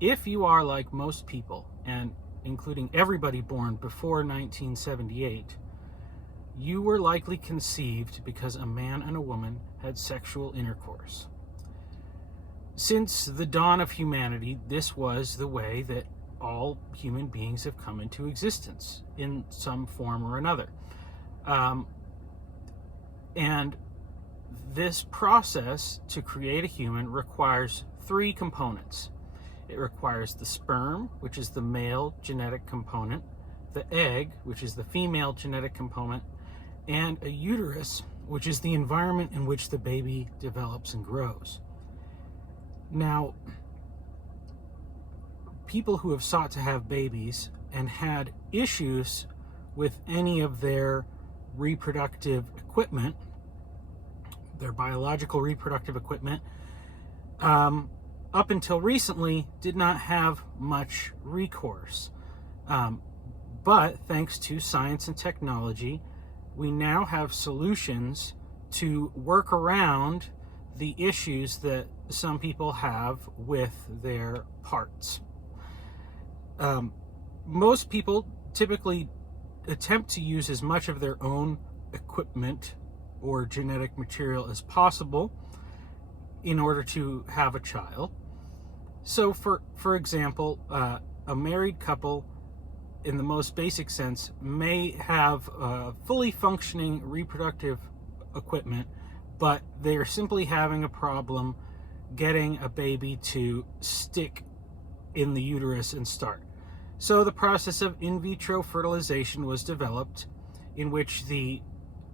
If you are like most people, and including everybody born before 1978, you were likely conceived because a man and a woman had sexual intercourse. Since the dawn of humanity, this was the way that all human beings have come into existence in some form or another. And this process to create a human requires three components. It requires the sperm, which is the male genetic component, the egg, which is the female genetic component, and a uterus, which is the environment in which the baby develops and grows. Now, people who have sought to have babies and had issues with any of their reproductive equipment, their biological reproductive equipment, up until recently did not have much recourse. But thanks to science and technology, we now have solutions to work around the issues that some people have with their parts. Most people typically attempt to use as much of their own equipment or genetic material as possible in order to have a child. So for example, a married couple in the most basic sense may have fully functioning reproductive equipment, but they're simply having a problem getting a baby to stick in the uterus and start. So the process of in vitro fertilization was developed, in which the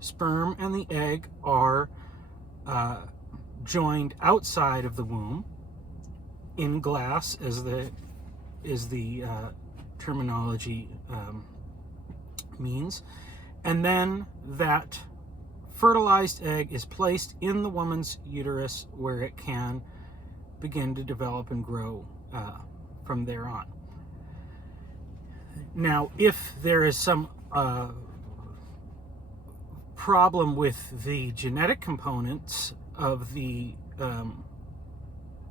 sperm and the egg are joined outside of the womb in glass, as the terminology means, and then that fertilized egg is placed in the woman's uterus, where it can begin to develop and grow from there on. Now, if there is some problem with the genetic components of the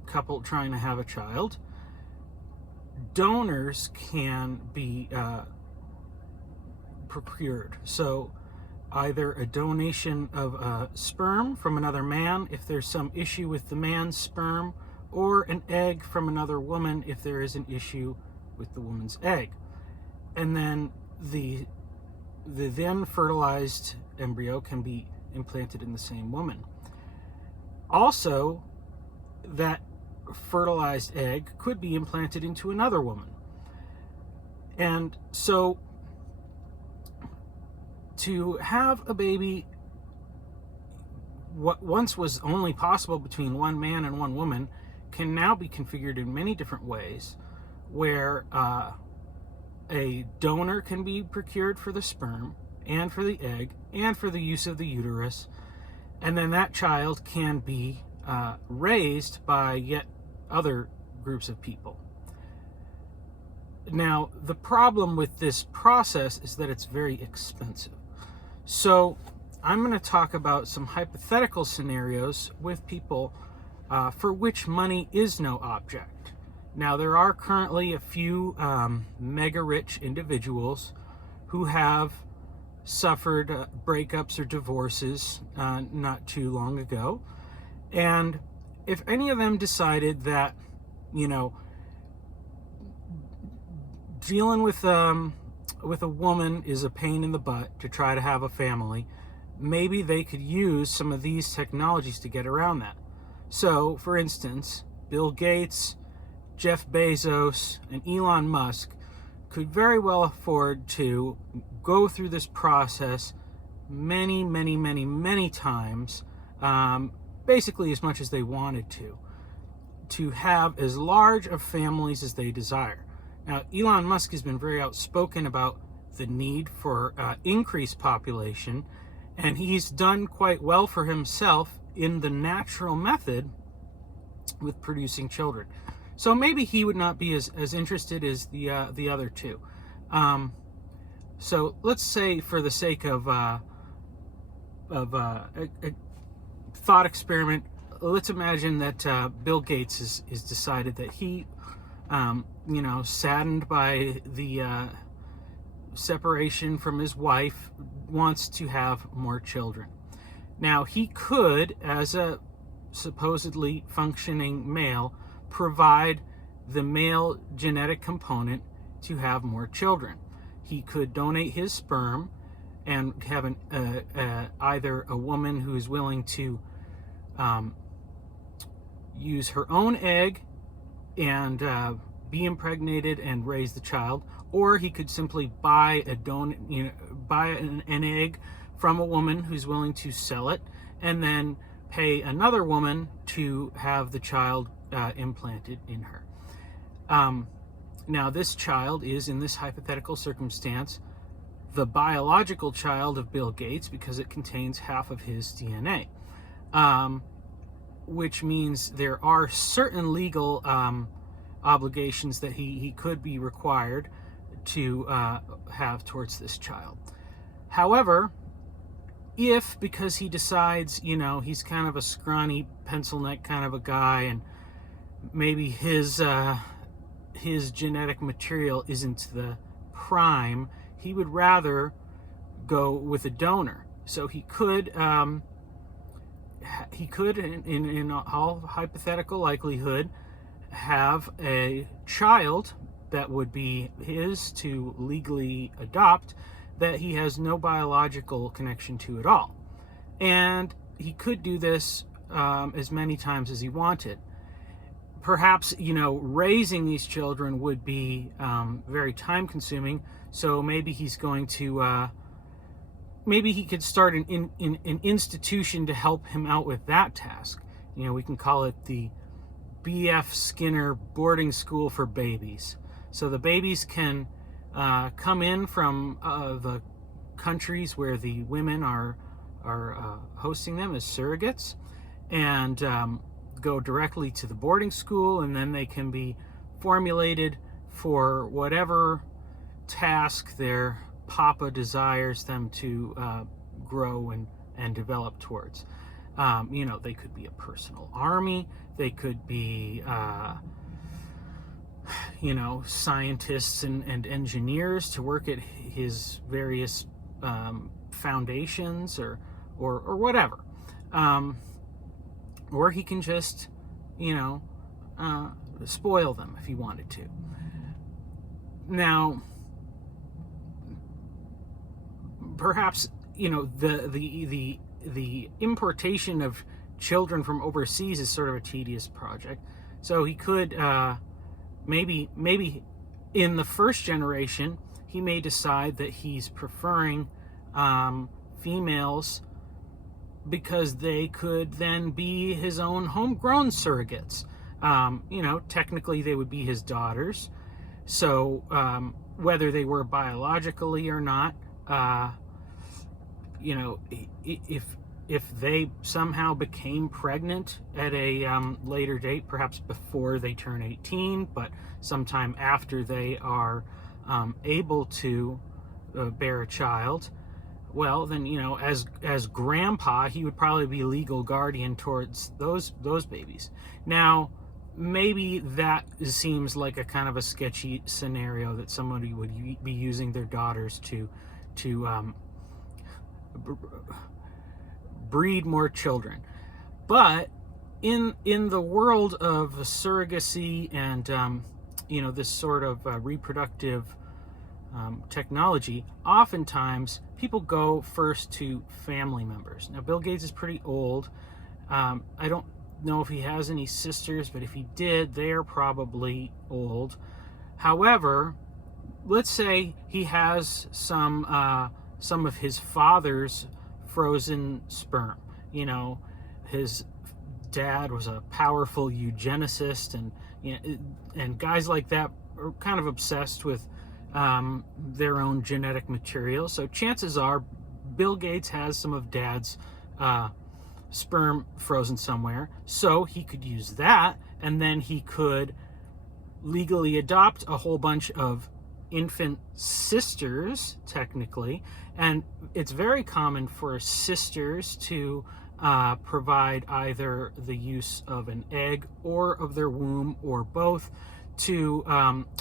couple trying to have a child, donors can be procured. So either a donation of sperm from another man if there's some issue with the man's sperm, or an egg from another woman if there is an issue with the woman's egg. And then the then fertilized embryo can be implanted in the same woman. Also, that fertilized egg could be implanted into another woman. And so to have a baby, what once was only possible between one man and one woman, can now be configured in many different ways, where a donor can be procured for the sperm and for the egg and for the use of the uterus, and then that child can be raised by yet other groups of people. Now, the problem with this process is that it's very expensive. So I'm going to talk about some hypothetical scenarios with people for which money is no object. Now, there are currently a few mega rich individuals who have suffered breakups or divorces not too long ago. And if any of them decided that, dealing with a woman is a pain in the butt to try to have a family, maybe they could use some of these technologies to get around that. So, for instance, Bill Gates, Jeff Bezos, and Elon Musk could very well afford to go through this process many, many, many, many times, basically as much as they wanted to have as large of families as they desire. Now, Elon Musk has been very outspoken about the need for increased population, and he's done quite well for himself in the natural method with producing children. So maybe he would not be as interested as the other two. So let's say, for the sake of a thought experiment, let's imagine that Bill Gates has decided that he saddened by the separation from his wife, wants to have more children. Now, he could, as a supposedly functioning male, provide the male genetic component to have more children. He could donate his sperm and have either a woman who is willing to use her own egg and be impregnated and raise the child, or he could simply buy an egg from a woman who's willing to sell it, and then pay another woman to have the child implanted in her. Now, this child is, in this hypothetical circumstance, the biological child of Bill Gates because it contains half of his DNA, which means there are certain legal obligations that he could be required to have towards this child. However, if, because he decides, he's kind of a scrawny pencil neck kind of a guy, and maybe his genetic material isn't the prime, he would rather go with a donor. So he could in all hypothetical likelihood, have a child that would be his to legally adopt, that he has no biological connection to at all. And he could do this as many times as he wanted. Perhaps, raising these children would be very time consuming, so maybe he's going to, maybe he could start an institution to help him out with that task. We can call it the B.F. Skinner Boarding School for Babies. So the babies can come in from the countries where the women are hosting them as surrogates, and go directly to the boarding school, and then they can be formulated for whatever task their papa desires them to grow and develop towards. They could be a personal army, they could be scientists and engineers to work at his various foundations or whatever. Or he can just, spoil them if he wanted to. Now, perhaps, the importation of children from overseas is sort of a tedious project. So he could, maybe in the first generation, he may decide that he's preferring females because they could then be his own homegrown surrogates. Technically they would be his daughters. So whether they were biologically or not, if they somehow became pregnant at a later date, perhaps before they turn 18, but sometime after they are able to bear a child, well, then, as grandpa, he would probably be legal guardian towards those babies. Now, maybe that seems like a kind of a sketchy scenario that somebody would be using their daughters to breed more children. But in the world of surrogacy and this sort of reproductive technology, oftentimes people go first to family members. Now, Bill Gates is pretty old. I don't know if he has any sisters, but if he did, they are probably old. However, let's say he has some of his father's frozen sperm. His dad was a powerful eugenicist, and guys like that are kind of obsessed with their own genetic material. So chances are Bill Gates has some of Dad's sperm frozen somewhere, so he could use that, and then he could legally adopt a whole bunch of infant sisters, technically. And it's very common for sisters to provide either the use of an egg or of their womb or both to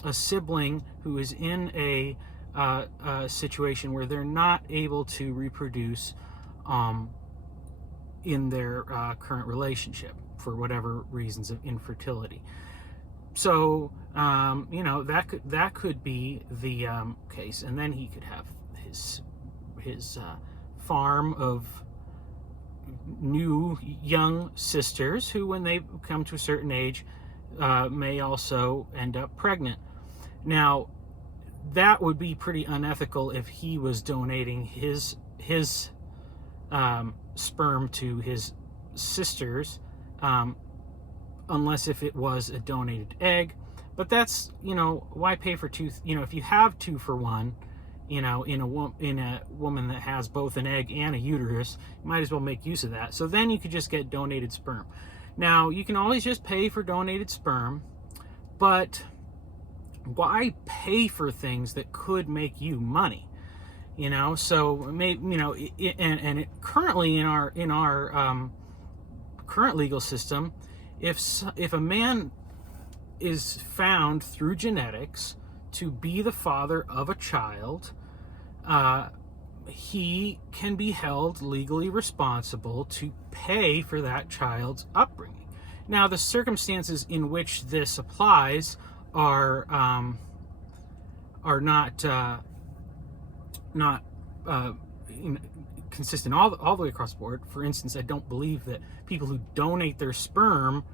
a sibling who is in a situation where they're not able to reproduce in their current relationship for whatever reasons of infertility. So that could be the case, and then he could have his farm of new young sisters who, when they come to a certain age, may also end up pregnant. Now, that would be pretty unethical if he was donating his sperm to his sisters, unless if it was a donated egg. But that's, why pay for two? If you have 2 for 1, in a woman that has both an egg and a uterus, you might as well make use of that. So then you could just get donated sperm. Now, you can always just pay for donated sperm, but why pay for things that could make you money? So maybe, and currently in our current legal system, if a man is found through genetics to be the father of a child, he can be held legally responsible to pay for that child's upbringing. Now, the circumstances in which this applies are not consistent all the way across the board. For instance, I don't believe that people who donate their sperm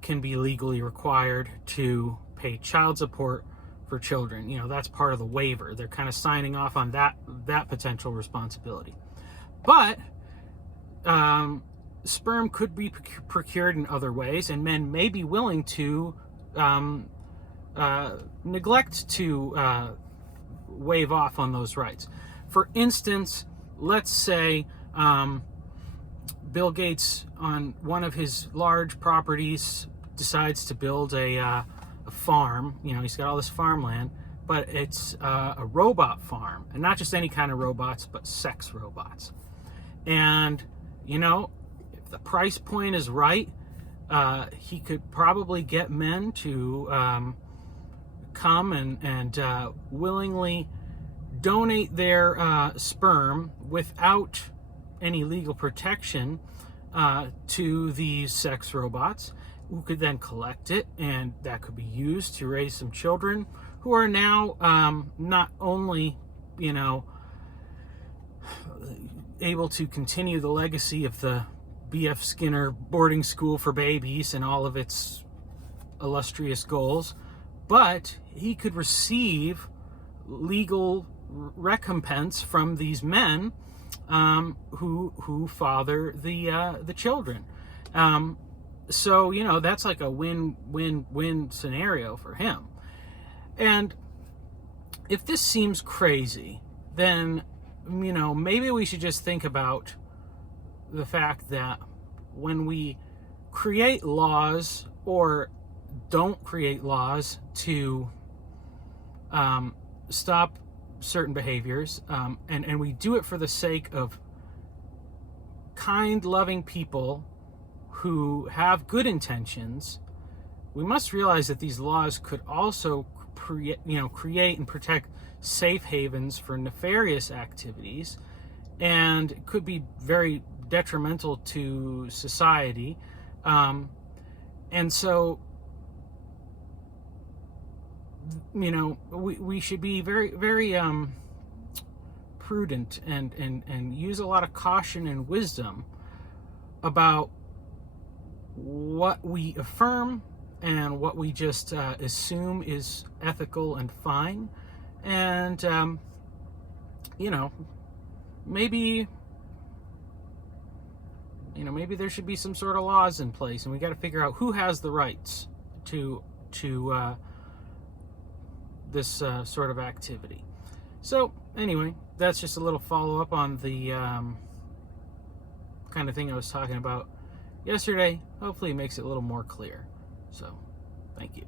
can be legally required to pay child support for children. That's part of the waiver. They're kind of signing off on that potential responsibility. But sperm could be procured in other ways, and men may be willing to neglect to waive off on those rights. For instance, let's say Bill Gates, on one of his large properties, decides to build a farm. He's got all this farmland, but it's a robot farm, and not just any kind of robots, but sex robots. And if the price point is right, he could probably get men to come and willingly donate their sperm without any legal protection to these sex robots, who could then collect it, and that could be used to raise some children who are now not only able to continue the legacy of the B.F. Skinner boarding school for babies and all of its illustrious goals, but he could receive legal recompense from these men who father the children. So that's like a win-win-win scenario for him. And if this seems crazy, then maybe we should just think about the fact that when we create laws or don't create laws to stop certain behaviors, and we do it for the sake of kind, loving people who have good intentions, we must realize that these laws could also create and protect safe havens for nefarious activities, and could be very detrimental to society. And so we should be very, very prudent and use a lot of caution and wisdom about what we affirm and what we just assume is ethical and fine. And maybe there should be some sort of laws in place, and we got to figure out who has the rights to this sort of activity. So anyway, that's just a little follow-up on the kind of thing I was talking about yesterday. Hopefully it makes it a little more clear. So, thank you.